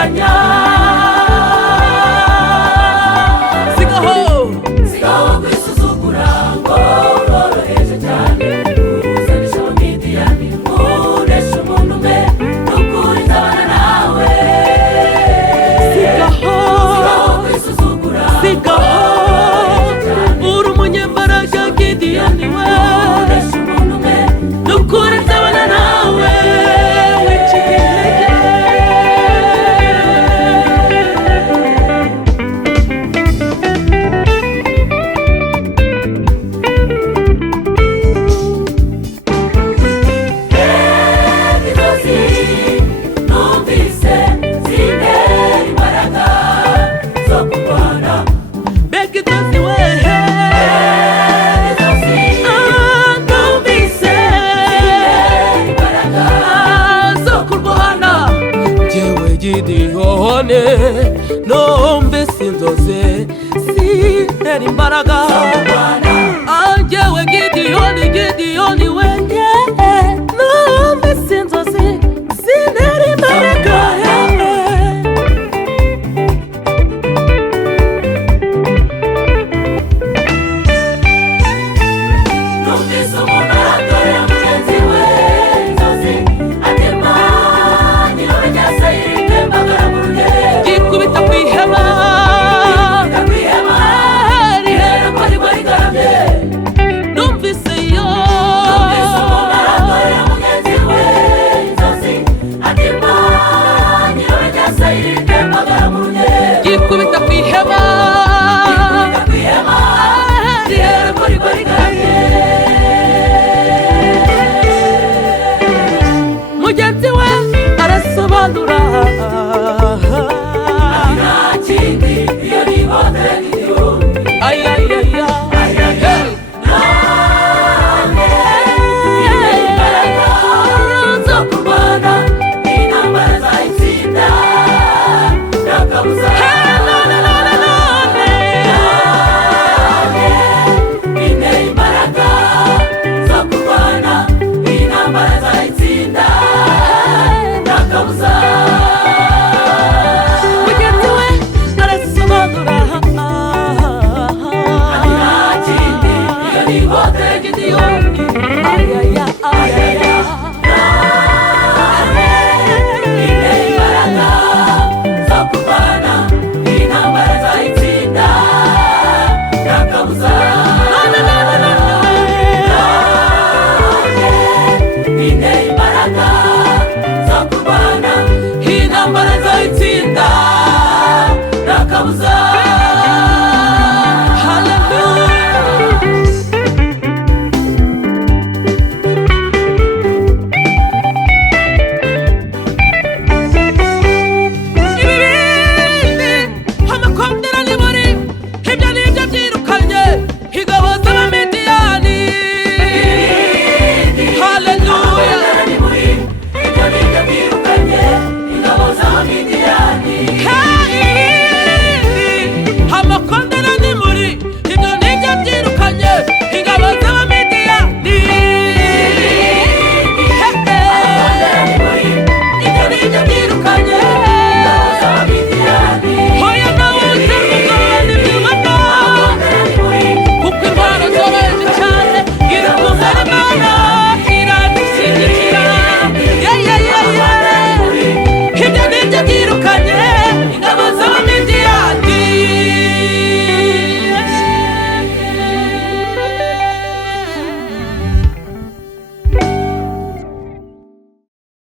uburiganya. Sigaho kwisuzugura ngo uroroheje cyane, uzanisha abamidiyani uresha umuntu umwe, n'ukuri nzabana nawe. Sigaho kwisuzugura, uri umunyembaraga Gideyoni we, uresha umuntu umwe, n'ukuri nzabana nawe. Gideyoni numvise inzozi zintera imbaraga. Anjyewe Gideyoni wenye numvise inzozi zintera imbaraga. Numvise umuntu aratorera mugenzi we inzozi, atema nyirawe rya Sayiri gikubita kwihema, rihera ko rigaramye. Numvise umuntu aratorera mugenzi we inzozi, atema nyirawe rya Sayiri gikubita kwihema, rihera ko rigaramye. Mugenzi we arasobanura What?